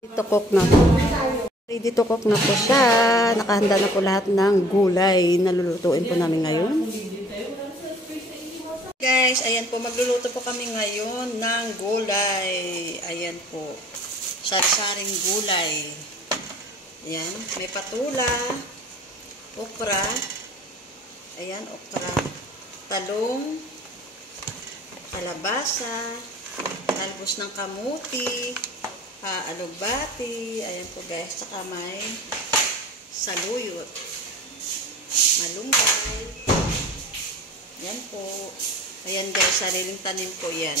Dito cook na po. Ready to cook na po siya. Nakahanda na po lahat ng gulay na lulutuin po namin ngayon. Guys, ayan po. Magluluto po kami ngayon ng gulay. Ayan po. Sari-saring gulay. Ayan. May patula. Okra. Ayan, okra. Talong. Kalabasa. Talbos ng kamuti. Alugbati. Ayan po guys. Saka may saluyot. Malunggay. Ayan po. Ayan guys. Sariling tanim po yan.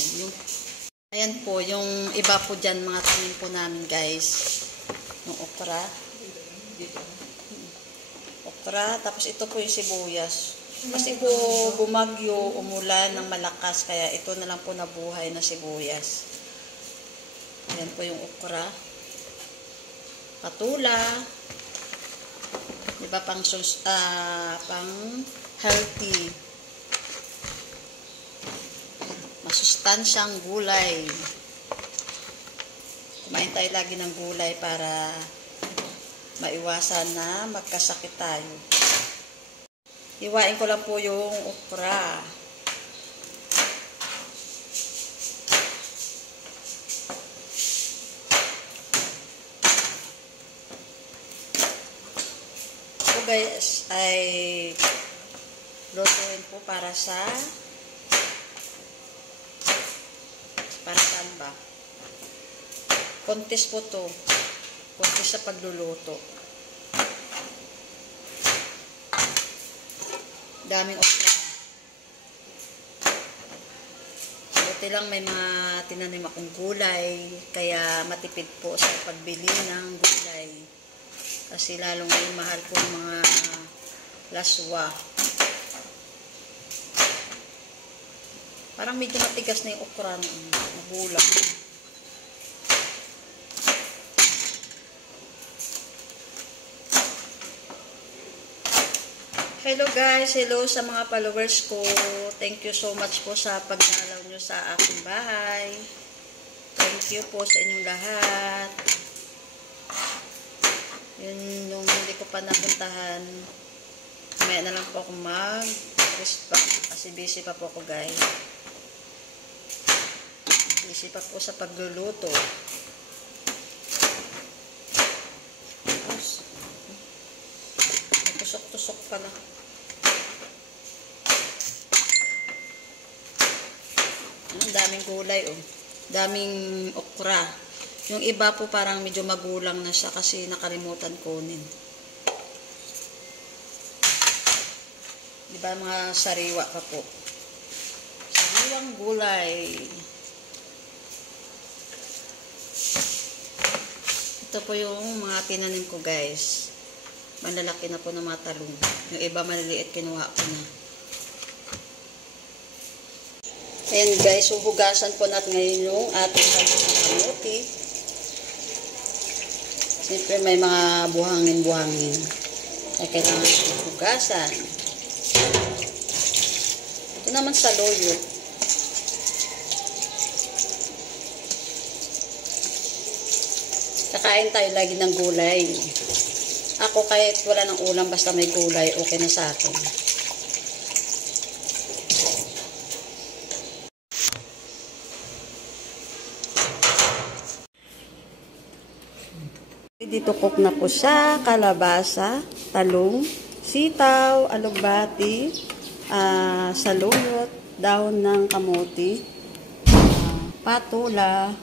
Ayan po. Yung iba po dyan mga tanim po namin guys. Yung okra. Okra. Tapos ito po yung sibuyas. Kasi po bumagyo, umulan ng malakas. Kaya ito na lang po nabuhay na sibuyas. Ayan po yung okra. Patula. Diba pang healthy. Masustansyang gulay. Kumain tayo lagi ng gulay para maiwasan na magkasakit tayo. Hiwain ko lang po yung okra. Ito guys ay lutuin po para saan ba? Kontis po to. Kontis sa pagluluto. Daming okra. Buti lang may mga tinanim akong gulay, kaya matipid po sa pagbili ng gulay. Kasi lalong ngayon mahal po mga laswa. Parang medyo matigas na yung okra, magulang. Hello guys, hello sa mga followers ko. Thank you so much po sa pagdalaw nyo sa aking bahay. Thank you po sa inyong lahat. Yun yung hindi ko pa napuntahan. Mamaya na lang po ako mag-rest pa. Kasi busy pa po ako guys. Busy pa po sa pagluluto. Tusok-tusok pala. Daming gulay oh. Daming okra. Yung iba po parang medyo magulang na siya kasi nakalimutan kunin. Diba mga sariwa pa po. Sariwang gulay. Ito po yung mga tinanim ko guys. Malalaki na po ng mga talong. Yung iba maliliit, kinuha ko na. Ayan guys, huhugasan po natin ngayon yung ating kamuti. Siyempre may mga buhangin-buhangin. Kaya kailangan hugasan. Ito naman saluyot. Kakain tayo lagi ng gulay. Ako kahit wala ng ulam, basta may gulay, okay na sa akin. Dito cook na po siya, kalabasa, talong, sitaw, alugbati, saluyot, dahon ng kamuti, patula,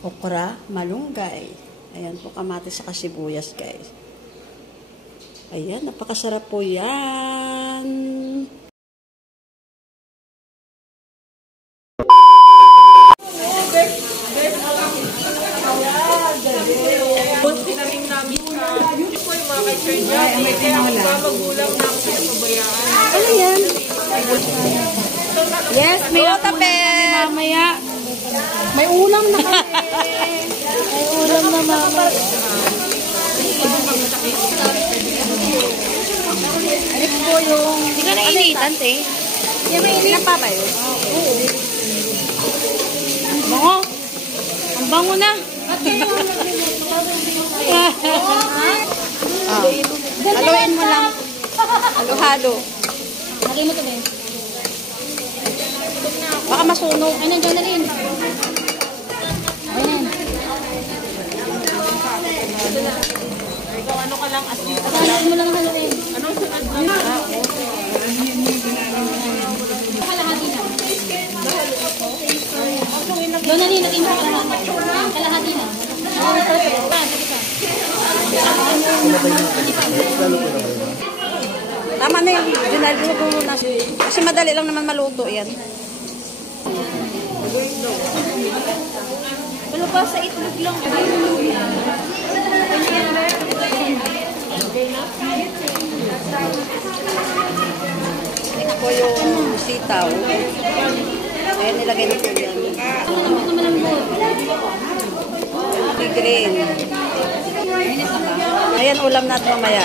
okra, malunggay. Ayan po, kamatis sa sibuyas guys. Ayan, napakasarap po yan. Ano yan? Yes, may mamaya. May ulam na kami. May ulam na mama. Ano po yung... Hindi ka na iniitan, te? Hindi may iniitan pa ba yun? Oo. Bango. Ang bango na. Haluin mo lang. Halo-halo. Haluin mo ito, Ben. Baka masunog. Ay, nandiyan na rin. Ayan. Ano ka lang as least. Haluin mo lang haluin. Anong sunod mo? Kalahati na. Doon na rin, natin mo kalahati. Kalahati na. Tama na yun. Dinaluluto na. Kasi madali lang naman maluto yan. Ano pa sa itlog lang? Ito yung sitaw. Ayan, nilagay na po yan. Green. Ayan, ulam natin mamaya.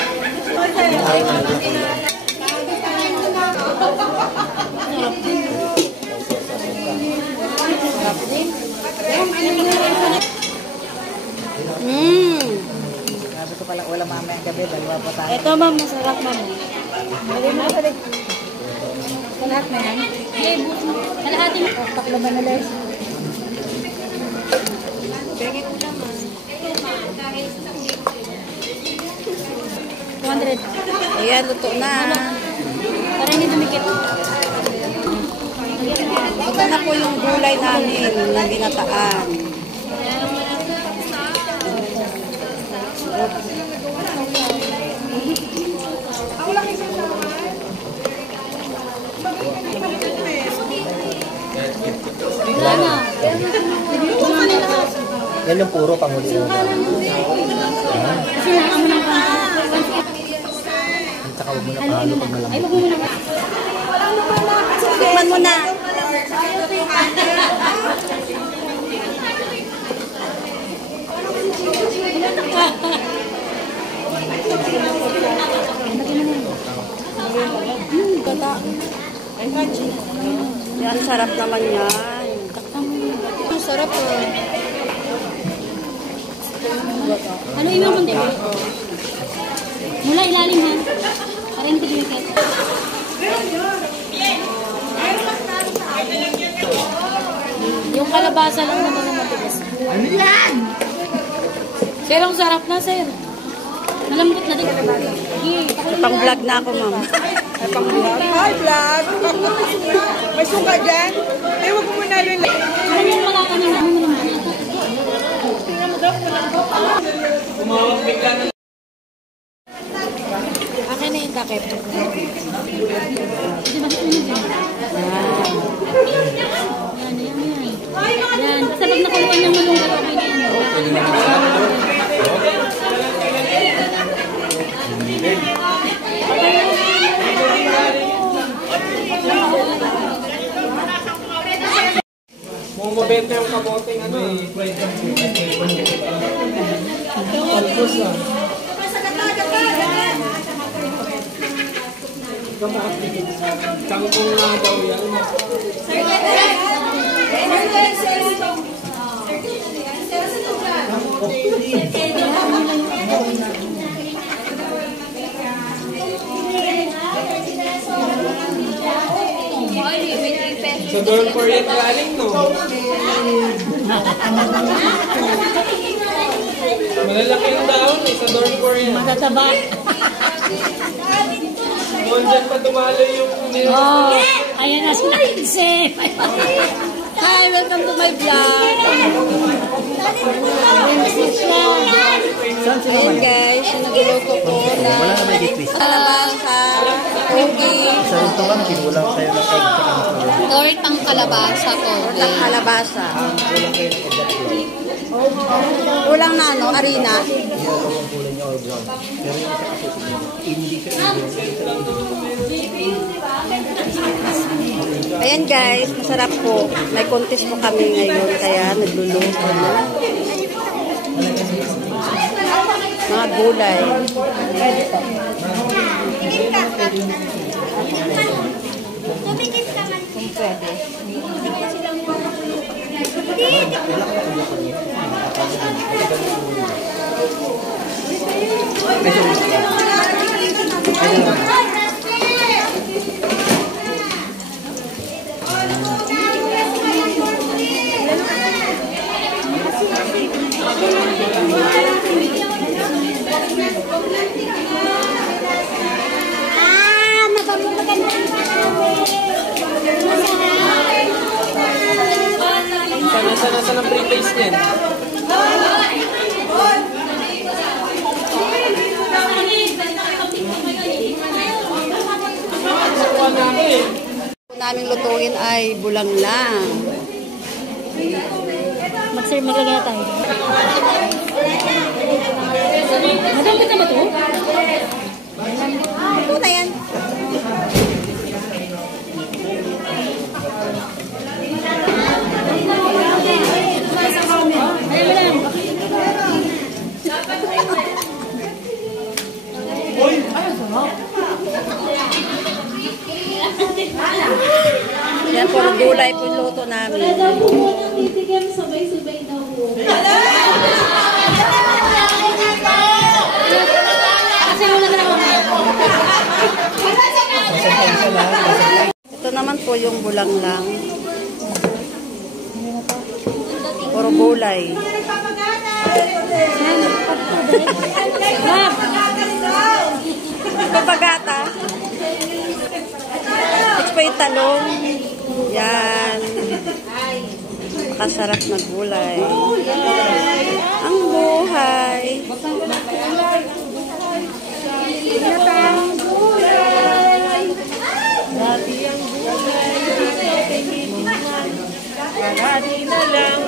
Sabi ko pala wala mamaya gabi, dalawa pa tayo. Ito, ma'am, masarap, ma'am. Lahat na yan? Kalahati na. Taklo ba na Les? Pwede ko naman. 200. Ayan, luto na. Para hindi dumikit. Ito na po yung gulay namin na ginataan. Wala na. Yan yung puro panghuli. Kasi naka mo ng Saka huwag mo na pahalo pag malamig. Ay, wag mo na. Tikman mo na. Gata. Yan, sarap naman yan. Ang sarap po. Ano yung kundi? Mula ilalim ha. Para hindi dumikit. Yung kalabasa lang naman na matigas. Ano yan? Pero ang sarap na, sir. Malambot na din. Pang vlog na ako, ma'am. Hi, vlog! May suka dyan? Eh, huwag mo muna rin. Ano yung wala ka nang ano naman? Akin na yung takip. Di ba ito yun? Yan. Basta pag nakuluan ng malunggat, okay na yan. Kung mabenta yung kamote, ano eh. Talbos ah. Kangkong nga daw yan. Sa Dorm Korean galing, no? Malalaki yung daon eh, sa Dorm Korean. Matataba. Kung dyan pa tumalo yung Oh, ayan na si Lindsay. Hi, welcome to my vlog. Ayan guys, yung nagluluto ko na kalabasa, ugi, Saruntungan, kinulang kayo ng egg sa kanila. Toritang kalabasa ko. at kalabasa. Kulang kayo ng egg at flour. Kulang na ano, harina. Yellow ang kulay niya or brown. Pero yung isa kasi hindi siya Ayan guys, masarap po. May contest po kami ngayon, kaya nagluluto na. Mga gulay. Kung pwede. Sana ng pre-taste niyan. Naming lutuin ay bulanglang. Maglagay na tayo. Madami na ba ito? Ito na yan. Yan po, gulay po yung luto namin. Sabay-sabay daw po. Kasi wala na ako. Ito naman po yung bulanglang. Puro gulay. Papagata. Ito pa yung talong. Yan. Makasarap na gulay. Ang buhay. Dati ang gulay, dati na lang.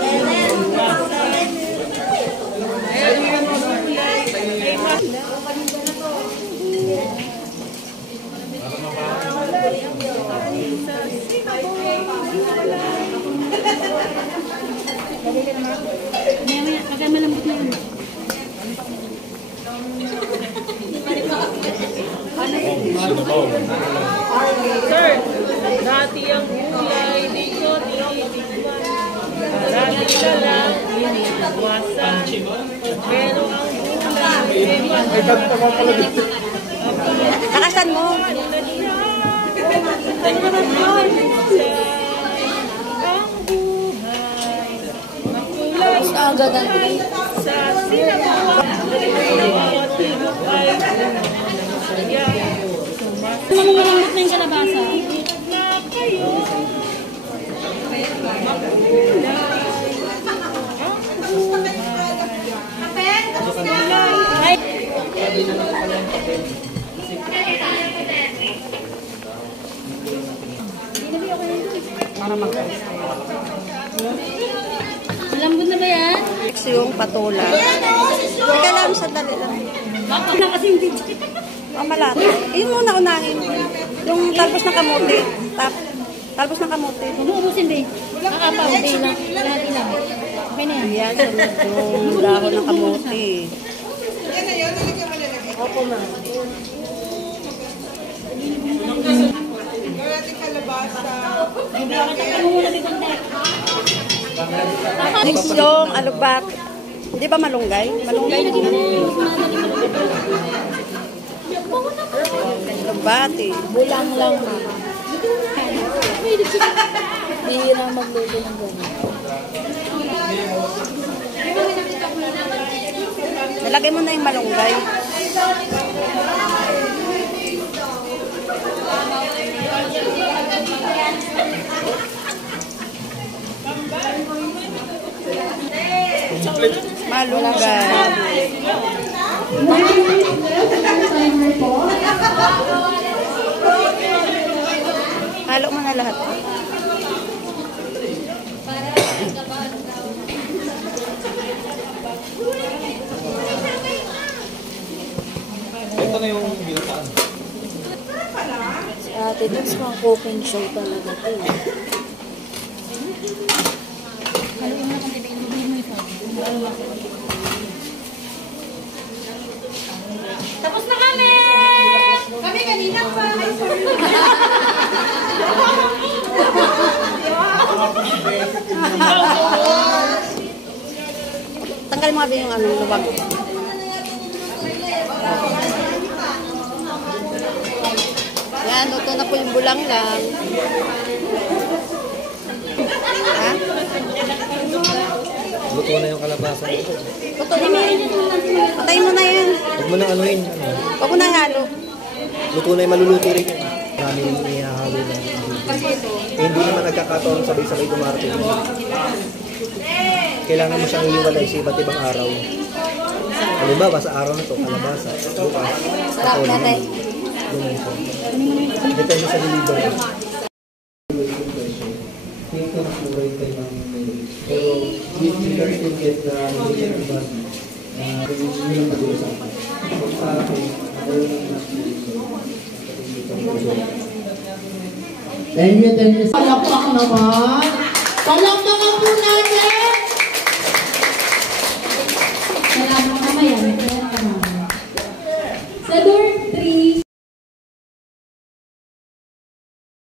Agad malambot na yun. Sir, dati ang gulay, di ko tinitigman. Dati na lang, iniwasan. Pero ang gulay, Nakasan mo. Agad ang sa sinabuhan, bawat higop ay malambot na yung kalabasa. na kayo. Malambot na ba yan? Ito yung patula. Teka lang, sandali lang. Bakit na kasing video? Ang malata. Yun muna unahin. Yung talbos ng kamote. Talbos ng kamote. Mabuubusin ba eh? Kakapaw, day lang. Lagi lang. Okay na yan. Yan, yung dahon ng kamote. Opo, ma'am. Next yung alubak. Di ba malunggay? Malunggay din. Alubati. Bulang lang na. Hindi lang magluto ng gano'n. Nalagay mo na yung malunggay. Malunggay. Halo mo na lahat. Ito na yung binataan. Si ate, that's mga cooking show talaga ito eh. Tapos na kami! Kami kanina pa. Tanggalin mo nga yung ano, luwag. Yan, luto na po yung bulang lang. Ha? Luto na yung kalabasa. Luto na yan. Patayin mo na yan. Huwag mo na anuin. Huwag mo na halo. Luto na yung maluluto rin yan. Marami rin ihahalo na. Hindi naman nagkakataon sabay-sabay dumarating. Kailangan mo siyang iiwalay sa iba't ibang araw. Halimbawa, sa araw na to, kalabasa. Bukas. Sarap natin. Ganun siya. Depende sa deliver. Pero, we can still get the iba. Yun ang pag-uusapan. Sa akin, Thank you. Palakpak naman. Palakpakan po natin. Salamat naman yan.